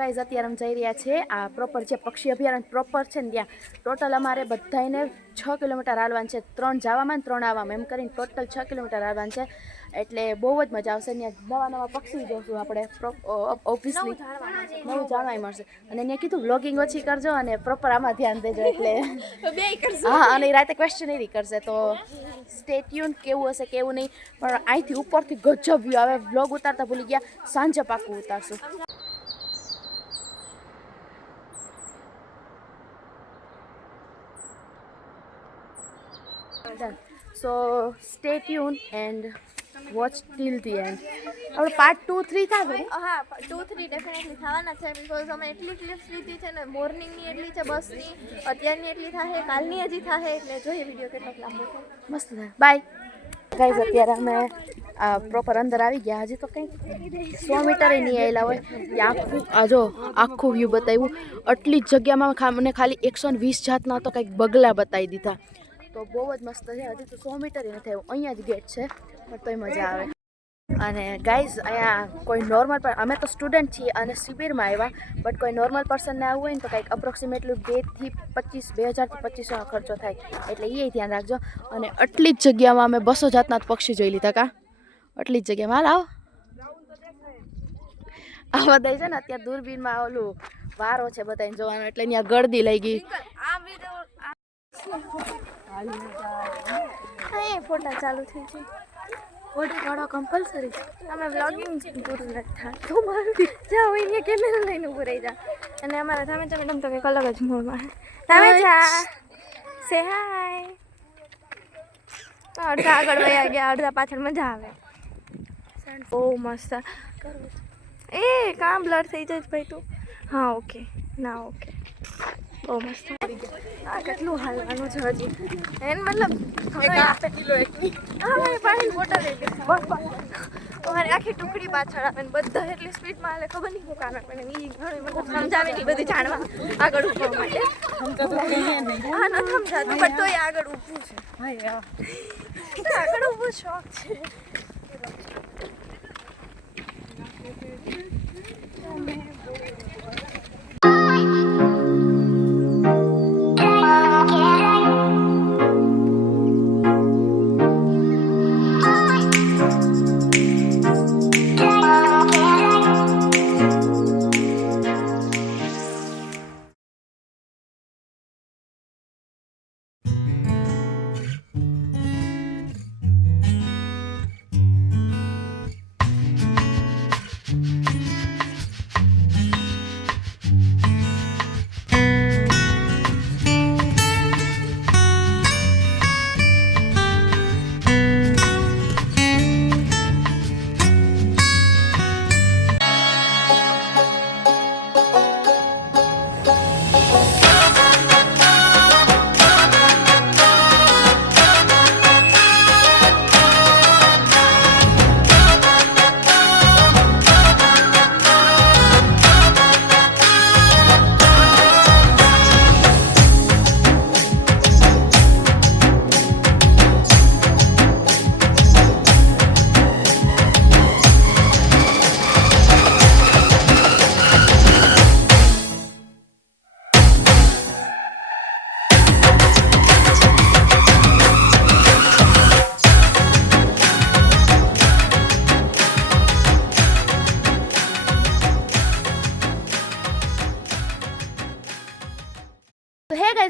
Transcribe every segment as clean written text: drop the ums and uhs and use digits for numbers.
Guys અત્યારે અમે જઈ રહ્યા છે આ પ્રોપર જે પક્ષી અભયારણ્ય પ્રોપર છે ને ત્યાં ટોટલ અમારે બધાને 6 કિલોમીટર હાલવાનું છે, 3 જવામાં 3 આવવામાં, એમ કરીને ટોટલ 6 કિલોમીટર હાલવાનું છે. એટલે બહુ જ મજા આવશે. ત્યાં નવા પક્ષી જોશું આપણે, ઓબ્વિયસલી નવું જાણવા મળશે. અને ત્યાં કીધું વ્લોગિંગ ઓછી કરજો અને પ્રોપર આમાં ધ્યાન દેજો. એટલે હા, અને રાતે ક્વેશ્ચનરી કરશે, તો સ્ટે ટ્યુન. કેવું હશે કેવું નહીં, પણ અહીંથી ઉપરથી ગજબ વ્યૂ આવે. વ્લોગ ઉતારતા ભૂલી ગયા, સાંજે પાકું ઉતારશું. So stay tuned and watch till the end. આપણે પાર્ટ 2, 3 થાય. હા, 2, 3 ડેફિનેટલી થવાના છે, બીકોઝ અમે એટલી ક્લિપ્સ લીધી છે ને, મોર્નિંગની એટલી છે, બસની અત્યારની એટલી થાય, કાલની હજી થાય, એટલે જોઈએ વિડીયો કેટલો લાંબો છે. મસ્ત થાય. બાય ગાઈઝ, અત્યારે અમે પ્રોપર અંદર આવી ગયા. હજી તો કંઈક 100 મીટર નહીં આવેલા હોય ત્યાં આખું વ્યૂ બતાવ્યું. આટલી જ જગ્યામાં મને ખાલી 120 જાતના તો કંઈક બગલા બતાવી દીધા. તો બહુ જ મસ્ત છે. હજી તો 100 મીટર નથી આવ્યું. અહીંયા જ ગેટ છે, પણ તોય મજા આવે. અને ગાઈઝ, અહીંયા કોઈ નોર્મલ અમે તો સ્ટુડન્ટ છીએ અને શિબિરમાં આવ્યા, બટ કોઈ નોર્મલ પર્સનને આવવું હોય ને તો કંઈક અપ્રોક્સિમેટલી 2000 થી 2500 ખર્ચો થાય, એટલે એ ધ્યાન રાખજો. અને આટલી જ જગ્યામાં અમે 200 જાતના પક્ષી જોઈ લીધા. કા આટલી જ જગ્યામાં હાલ આવો. આ બધા છે ને અત્યારે દૂરબીનમાં ઓલું વારો છે બધાને જોવાનો, એટલે ત્યાં ગળદી લઈ ગઈ. ફોટા ચાલુ થઈ છે. ફોટા કાઢો કમ્પલસરી. અમે વ્લોગિંગ પૂરું નથી થતું. મારું જાઓ અહીંયા કેમેરા લઈને ઊભું રહી જા. અને અમારા ધામેચા મેડમ તો કંઈક અલગ જ મૂડમાં. ધામેચા સે હાય. અડધા આગળ વયા ગયા, અડધા પાછળ. મજા આવે. બહુ મસ્ત. એ કામ બ્લર થઈ જાય ભાઈ તું. હા, ઓકે ના ઓકે. બહુ મસ્ત. આ કેટલું હાલવાનું છે હજી. એને મતલબ પાણી બોટલ અમારી આખી ટુકડી પાછળ આવે ને બધા એટલી સ્પીડમાં હાલે, ખબર નહીં શું કામ પણ એ ઘણું મતલબ સમજાવે નહીં બધું જાણવા આગળ ઊભવા માટે. હા, ન સમજાતું પણ તોય આગળ ઊભું છે. આગળ ઊભું શોખ છે.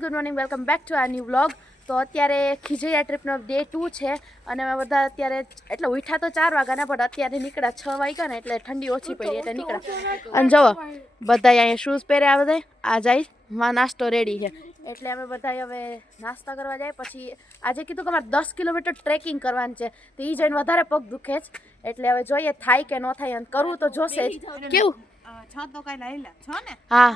Good morning, welcome back to our new vlog. તો અત્યારે ખીજડીયા ટ્રીપનો ડે 2 છે અને અમે બધા અત્યારે એટલે ઉઠ્યા તો 4 વાગ્યાના, પણ અત્યારે નીકળ્યા 6 વાગ્યા ને, એટલે ઠંડી ઓછી પડી એટલે નીકળ્યા. અને જુઓ બધા અહીંયા શૂઝ પહેર્યા, બધા આ જાય માં નાસ્તો રેડી છે. એટલે અમે બધા હવે નાસ્તા કરવા જાય. પછી આજે કીધું કે અમારે 10 કિલોમીટર ટ્રેકિંગ કરવાનું છે, તો એ જઈને વધારે પગ દુખે છે. એટલે હવે જોઈએ થાય કે ન થાય, અને કરવું તો જોશે જ. કેવું તો કઈ લાઈલા છો ને? હા,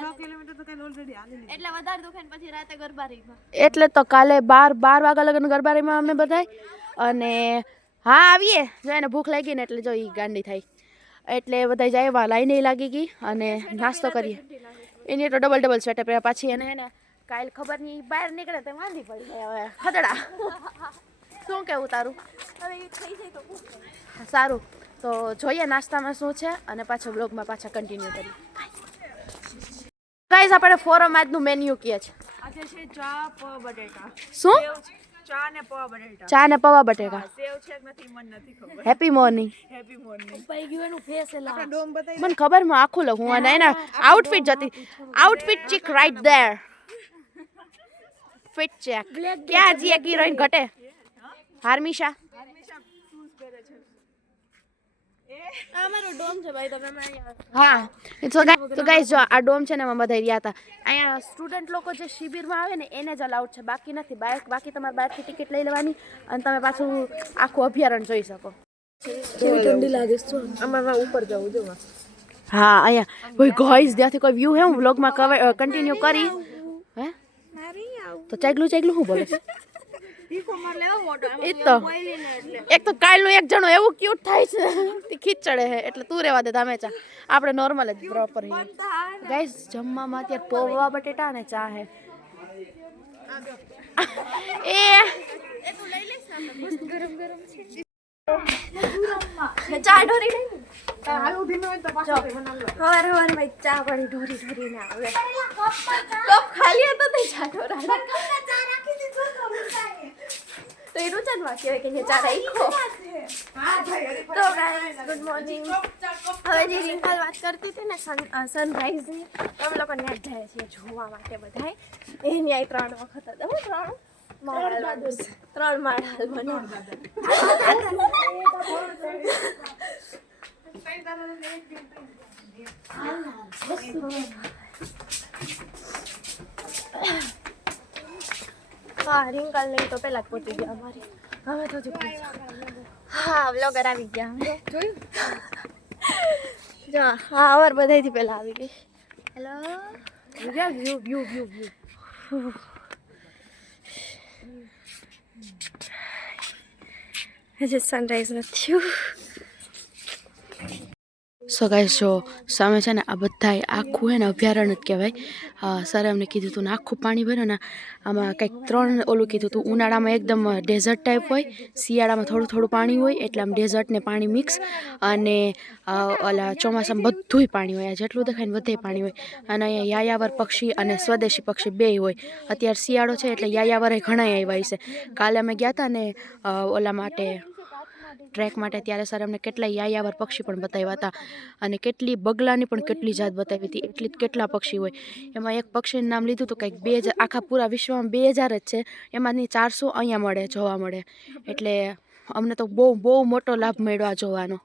6 કિલોમીટર તો કઈ ઓલરેડી હાલી લીધું, એટલે વધારે દુખે ને પછી રાતે ગરબારીમાં. એટલે તો કાલે 12 વાગ્યા લગન ગરબારીમાં અમે બધાય. અને હા આવીએ, જો એને ભૂખ લાગી ને એટલે જો ઈ ગાંડી થાય, એટલે બધા જાય. વા લાઈને લાગી ગઈ અને નાસ્તો કરીએ. એની તો ડબલ સ્વેટર પહેર્યા. પાછી એને હે ને કાલ ખબર નહીં બહાર નીકળે તો માંદી પડી જાય. હવે ખદડા શું કેવું તારું? હવે એ થઈ જાય તો સારું. તો જોઈએ નાસ્તામાં શું છે અને પાછો બ્લોગમાં પાછા કન્ટિન્યુ કરીએ. ગાઈસ આપણે ફોરમ આજનું મેન્યુ કીએ છે આજે છે ચા પૌવા બટેટા શું ચા ને પૌવા બટેટા ચા ને પૌવા બટેકા સેવ છે કે નથી મને નથી ખબર હેપી મોર્નિંગ હેપી મોર્નિંગ મને ખબર હું આખું લખું અને એના આઉટફિટ જતી outfit check right there fit check ક્યાં જી એક હિરોઈન ઘટે હાર્મિશા અમારો ડોમ છે ભાઈ તમે અહીંયા હા તો ગાઈસ જો આ ડોમ છે ને એમાં બધા રહ્યા હતા અહીંયા સ્ટુડન્ટ લોકો જે શિબિરમાં આવે ને એને જ અલાઉડ છે બાકી નથી બાકી તમારે બહારથી ટિકિટ લઈ લેવાની અને તમે પાછું આખું અભયારણ્ય જોઈ શકો ઠંડી લાગે છે અમારે ઉપર જવું જો હા અહીંયા કોઈ ગાઈસ ત્યાંથી કોઈ વ્યૂ હે હું વ્લોગમાં કન્ટિન્યુ કરી હે તો ચાગલું હું બોલે એ તો એક તો કાલનું એક જણો એવું ક્યુટ થાય છે તે ખીચડે હે એટલે તું રહેવા દે તમે ચા આપણે નોર્મલ જ પ્રોપર હે ગાઈસ જમવામાં અત્યારે પૌવા બટેટા અને ચા હે એ તું લઈ લેસ ને મસ્ત ગરમ ગરમ છે ચા ઢોરી નહીં હાલ ઉધી ન હોય તો પાછો બનાવ લો હવાર ભાઈ ચા પાણી ઢોરી ને આવે કપ ખાલી હતો તે ચા ઢોરા ચા રાખી દીધો તો એનું ચાલ માં કહેવાય કે ચા રાખો તો ગાઈસ ગુડ મોર્નિંગ હવે જે રિંકલ વાત કરતી હતી ને સનરાઈઝ ની અમે લોકો નેટ જાય છે જોવા માટે બધાય એની આ 3 વખત હતા હું 3 માળ બનો હા રિંકલ નહીં તો પેલા જ પહોંચી ગયા અમારી હવે તો હા વ્લોગર આવી ગયા હવે જોયું જો હા અવાર બધાયથી પહેલા આવી ગઈ હેલો વ્યૂ હજી સનરાઈઝ નથી સો ગાઈસ જો સામે છે ને આ બધાય આખું હે ને અભયારણ્ય જ કહેવાય સરે અમને કીધું હતું ને આખું પાણી ભર્યું ને આમાં કંઈક 3 ઓલું કીધું હતું ઉનાળામાં એકદમ ડેઝર્ટ ટાઈપ હોય શિયાળામાં થોડું પાણી હોય એટલે આમ ડેઝર્ટ ને પાણી મિક્સ અને ઓલા ચોમાસામાં બધુંય પાણી હોય જેટલું દેખાય ને બધે પાણી હોય અને અહીંયા યાયાવર પક્ષી અને સ્વદેશી પક્ષી બેય હોય અત્યારે શિયાળો છે એટલે યાયાવરે ઘણા આવ્યા છે કાલે અમે ગયા હતા ને ઓલા માટે ટ્રેક માટે ત્યારે સર અમને કેટલા યાયાવર પક્ષી પણ બતાવ્યા હતા અને કેટલી બગલાની પણ કેટલી જાત બતાવી હતી એટલી કેટલા પક્ષી હોય એમાં એક પક્ષીનું નામ લીધું હતું કંઈક 2000 આખા પૂરા વિશ્વમાં 2000 જ છે એમાંની 400 અહીંયા જોવા મળે એટલે અમને તો બહુ મોટો લાભ મળ્યો આ જોવાનો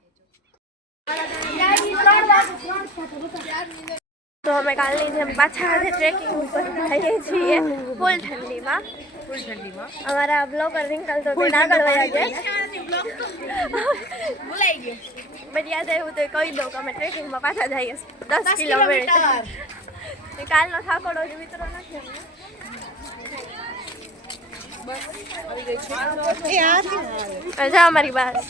તો અમે કાલની જેમ પાછા આજે ટ્રેકિંગ ઉપર જઈએ છીએ ફૂલ ઠંડીમાં અમારા બ્લોગર રિંકલ તો બેન આગળ વયા ગયા ભૂલાઈ ગયું બટ યાદ આવ્યું તો કહી દઉં કે અમે ટ્રેકિંગમાં પાછા જઈએ 10 કિલોમીટર કાલનો થાકોડો જ મિત્રો નથી અમને જા અમારી બસ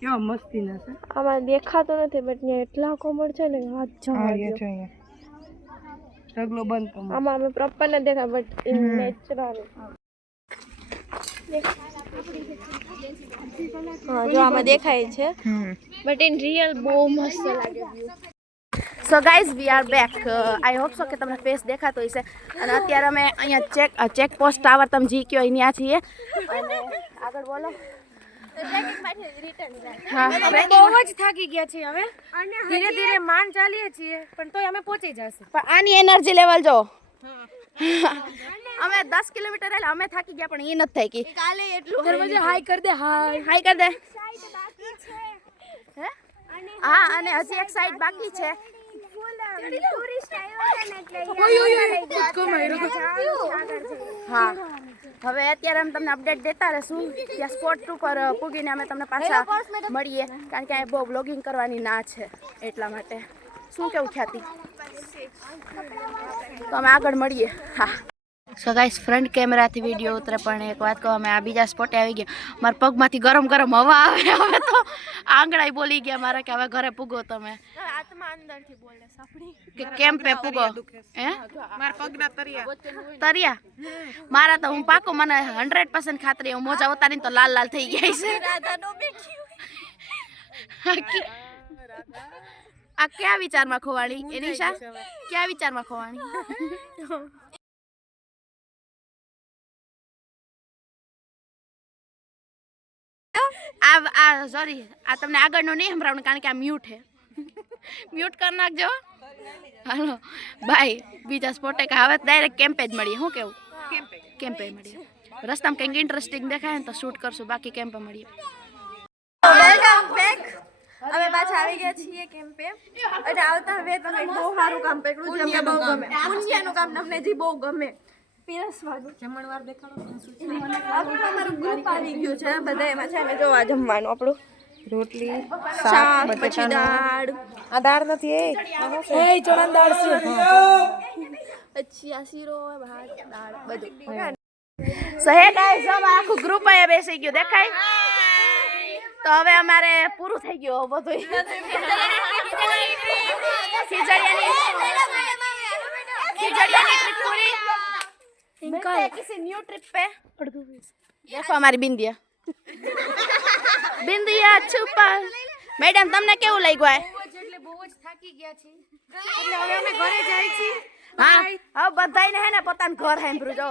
કેવા મસ્તી ના છે આમાં દેખાતો નથી બટ ત્યાં એટલા કોમળ છે ને હાથ જવા દો ઢગલો બંધ કરો આમાં અમે પ્રોપર ન દેખા બટ નેચરલ હા જો આમાં દેખાય છે બટ ઇન રિયલ બહુ મસ્ત લાગે view so guys we are back I hope so કે તમને ફેસ દેખાતો હશે અને અત્યારે અમે અહીંયા ચેક પોસ્ટ ટાવર તમે જી કયો અહીંયા છીએ અને આગળ બોલો હા અમે બહુ જ થાકી ગયા છીએ હવે ધીરે ધીરે માંડ ચાલીએ છીએ પણ તોય અમે પહોંચી જશે પણ આની એનર્જી લેવલ જો અમે 10 કિલોમીટર એટલે અમે થાકી ગયા પણ એ નથી થાકી. કાલે એટલું દરવાજે હાય કર દે હાય. હાય કર દે. હે? હા અને હજી એક સાઈડ બાકી છે. હા હવે અત્યારે અમે તમને અપડેટ દેતા રહેશું. ત્યાં સ્પોટ ઉપર પૂગીને અમે તમને પાછા મળીએ કારણ કે અહીંયા બહુ બ્લોગિંગ કરવાની ના છે એટલા માટે. શું કેવું ખ્યાતિ? તો અમે આગળ મળીએ. હા સો ગાઈસ ફ્રન્ટ કેમેરાથી વિડીયો ઉતરે પણ એક વાત કહો અમે આ બીજા સ્પોટે આવી ગયા. મારા પગમાંથી ગરમ ગરમ હવા આવે. હવે તો આંગળાઈ બોલી ગયા મારા કે હવે ઘરે પૂગો તમે. આત્મા અંદરથી બોલે સાપડી કે કેમ્પે પૂગો. હે મારા પગના તરિયા મારા તો હું પાકો મને 100% ખાતરી હું મોજા ઉતારીને તો લાલ લાલ થઈ ગયા છે. રાધાનો બેઠી આ ક્યાં વિચારમાં ખોવાણી એનિશા? ક્યાં વિચારમાં ખોવાણી? આ સોરી આ તમને આગળનું નહીં સંભળાવવાનું કારણ કે આ મ્યુટ છે. મ્યુટ કરી નાખજો. હાલો બાય. બીજા સ્પોટે કે હવે ડાયરેક્ટ કેમ્પે જ મળીએ. શું કેવું? કેમ્પે મળીએ. રસ્તામાં કંઈક ઇન્ટરેસ્ટિંગ દેખાય ને તો શૂટ કરશું બાકી કેમ્પે મળીએ. Welcome back. અમે પાછા આવી ગયા છીએ કેમ્પે અને આવતા હવે તમે બહુ સારું કામ પકડ્યું છે. અમને બહુ ગમે પુણ્યનું કામ. તમને જે બહુ ગમે પીરસવાનું જમણવાર દેખાડો. અમારું ગ્રુપ આવી ગયું છે બધા એમાં છે ને જોવા જમવાનું આપણું રોટલી શાક પછી દાળ. આ દાળ નથી એ ચણા દાળ છે. પછી આ શીરો ભાત દાળ બધું. સો હે ગાઈસ હવે આખું ગ્રુપ અહીંયા બેસી ગયું દેખાય. તો હવે અમારે પૂરું થઈ ગયું બધું. खिचड़ियानी ट्रिप पूरी. मिलते हैं किसी न्यू ट्रिप पे. देखो हमारी बिंदिया. बिंदिया छुपा. मैडम તમને કેવું લાગ્યું? એટલે બહુ જ થાકી ગયા છે એટલે હવે અમે ઘરે જાય છે. હા હવે બધાયને હે ને પોતાનું ઘર સાંભળ્યું જો.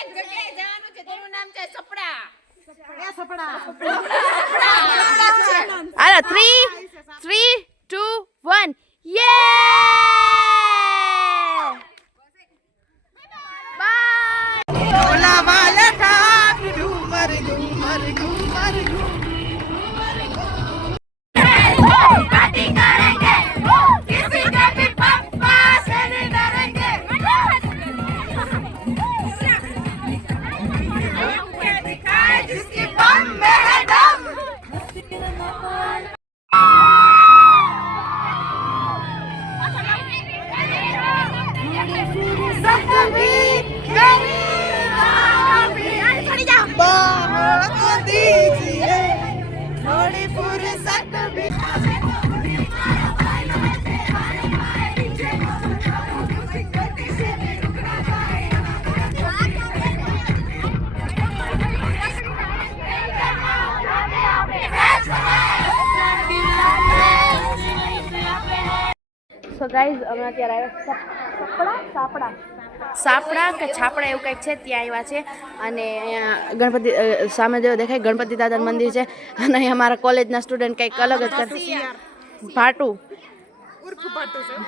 એક જગ્યાએ જવાનું છે તેનું નામ છે સપડા. હાલો 3 2 1 યે બાય. ઓલા વાલે ઠાક ડુમર ડુમર ડુમર पार्टी करेंगे किसी के भी पप्पा से नहीं डरेंगे. दिखाए जिसकी बम में है दम. थोड़ी फुर्सत भी સો ગાઈઝ અમે અત્યારે આવ્યા સાપડા કે છાપડા એવું કંઈક છે ત્યાં આવ્યા છે અને અહીંયા ગણપતિ સામે જેવો દેખાય ગણપતિ દાદાનું મંદિર છે અને અહીંયા અમારા કોલેજના સ્ટુડન્ટ કંઈક અલગ જ કરે.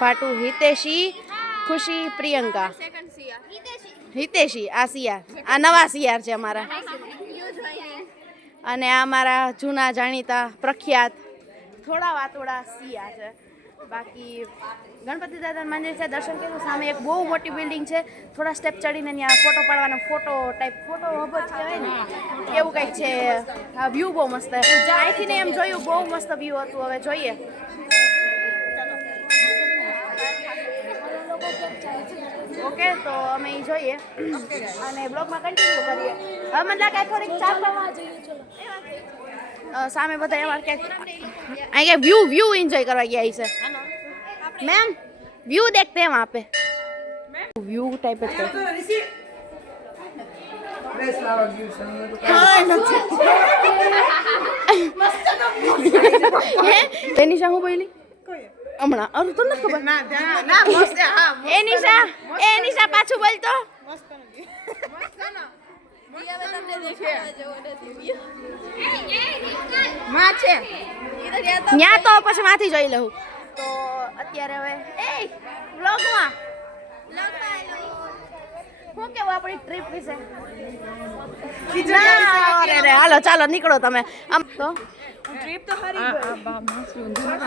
ભાટુ હિતેશી ખુશી પ્રિયંકા હિતેશી આ સિયાર આ નવા સિયાર છે અમારા અને આ અમારા જૂના જાણીતા પ્રખ્યાત થોડા વાતોડા સિયાર છે. બાકી ગણપતિ દાદાનું મંદિર છે દર્શન કર્યું. સામે એક બહુ મોટી બિલ્ડિંગ છે. થોડા સ્ટેપ ચડીને ત્યાં ફોટો પાડવાનો ફોટો હબ જ કહેવાય ને એવું કંઈક છે. આ વ્યૂ બહુ મસ્ત અહીંથી ને એમ જોયું બહુ મસ્ત વ્યૂ હતું. હવે જોઈએ ઓકે તો અમે એ જોઈએ અને બ્લોગમાં કન્ટિન્યુ કરીએ. હવે મને લાગે થોડીક સામે બધા એમાં ક્યાંક અહીંયા વ્યૂ એન્જોય કરવા ગયા છે. मैम व्यू देखते हैं वहाँ पे व्यू टाइप है. निशा हूँ बोली हमણાં અરે તો નથી ખબર ના મસ્ત હા એ નિશા પાછું બોલ તો ત્યાં તો પછી માંથી જોઈ લઉં. તો અત્યારે હવે એ વ્લોગમાં શું કેવું આપણી ટ્રીપ વિશે? ના, અરે રે, હાલો ચાલો નીકળો તમે. આમ તો ટ્રીપ તો હારી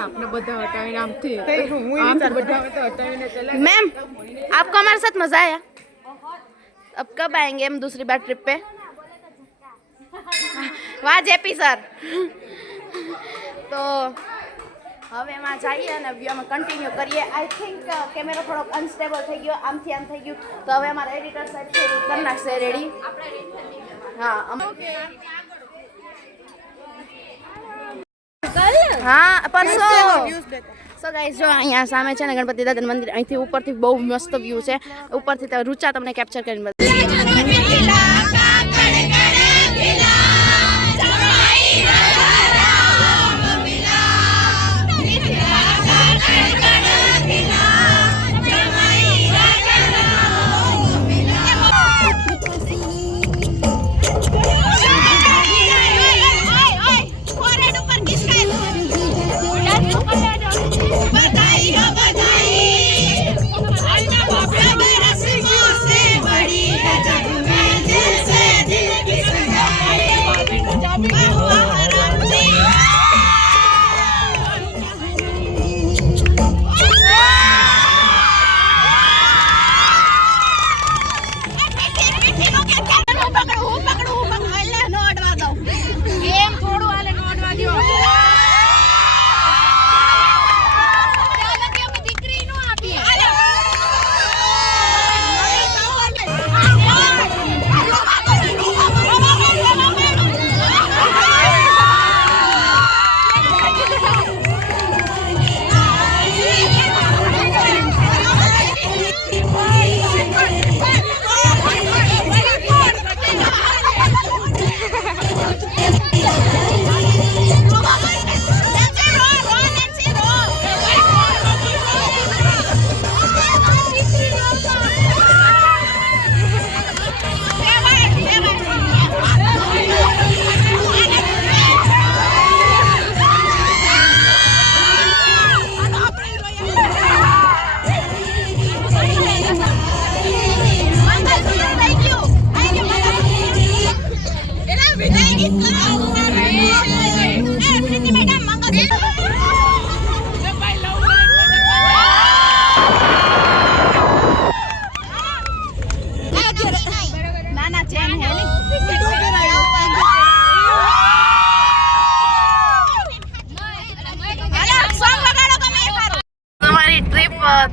આપને બધા હટાવીને આમથી બધા હટાવીને ચલા मैम आपको हमारे साथ मजा आया? अब कब आएंगे हम दूसरी बार ट्रिप पे? वाह जेपी सर. તો હવે એમાં જઈએ અને વ્યૂ અમે કન્ટિન્યુ કરીએ. આઈ થિંક કેમેરો થોડોક અનસ્ટેબલ થઈ ગયો, આમથી આમ થઈ ગયું, તો હવે અમારા એડિટર સાહેબ છે એ કરી નાખશે રેડી. હા હા પરસો. સો ગાઈઝ જો અહીંયા સામે છે ને ગણપતિ દાદાનું મંદિર, અહીંથી ઉપરથી બહુ મસ્ત વ્યૂ છે. ઉપરથી રૂચા તમને કેપ્ચર કરીને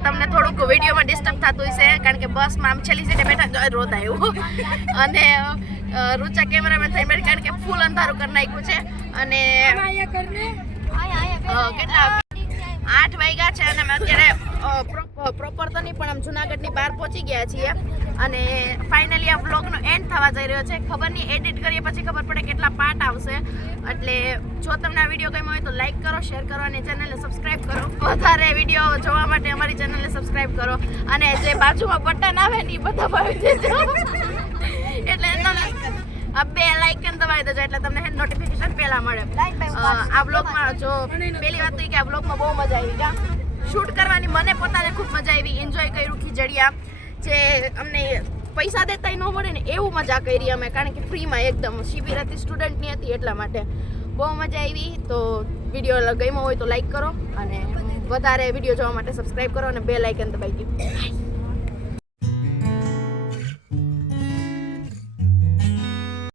તમને થોડુંક વિડીયોમાં ડિસ્ટર્બ થતું હશે કારણ કે બસમાં આમ છેલ્લી સીટે બેઠા રોદ આવ્યું અને રૂચા કેમેરામેન થઈને બેઠી કારણ કે ફૂલ અંધારું કરી નાખ્યું છે અને કેટલા 8 વાગ્યા છે અને અમે અત્યારે પ્રોપર તો નહીં પણ આમ જુનાગઢની બહાર પહોંચી ગયા છીએ અને ફાઇનલી આ વ્લોગનો એન્ડ થવા જઈ રહ્યો છે. ખબર નહીં એડિટ કરીએ પછી ખબર પડે કેટલા પાર્ટ આવશે. એટલે જો તમને આ વિડીયો ગમ્યો હોય તો લાઈક કરો, શેર કરો અને ચેનલને સબસ્ક્રાઈબ કરો. વધારે વિડીયો જોવા માટે અમારી ચેનલને સબસ્ક્રાઈબ કરો અને જે બાજુમાં બટન આવે ને એ બધા ભાવી દેજો એટલે આ બે લાઇકન દબાવી દેજો એટલે તમને નોટિફિકેશન પહેલા મળે. આ બ્લોગમાં જો પહેલી વાત તો કે આ બ્લોગમાં બહુ મજા આવી ગયા. શૂટ કરવાની મને પોતાને ખૂબ મજા આવી, એન્જોય કર્યું. ખીજડીયા જે અમને પૈસા દેતા ન મળે ને એવું મજા કરી અમે કારણ કે ફ્રીમાં એકદમ શિબિર હતી, સ્ટુડન્ટની હતી એટલા માટે બહુ મજા આવી. તો વિડીયો ગમ્યો હોય તો લાઈક કરો અને વધારે વિડીયો જોવા માટે સબસ્ક્રાઈબ કરો અને બે લાઇકન દબાવી દો.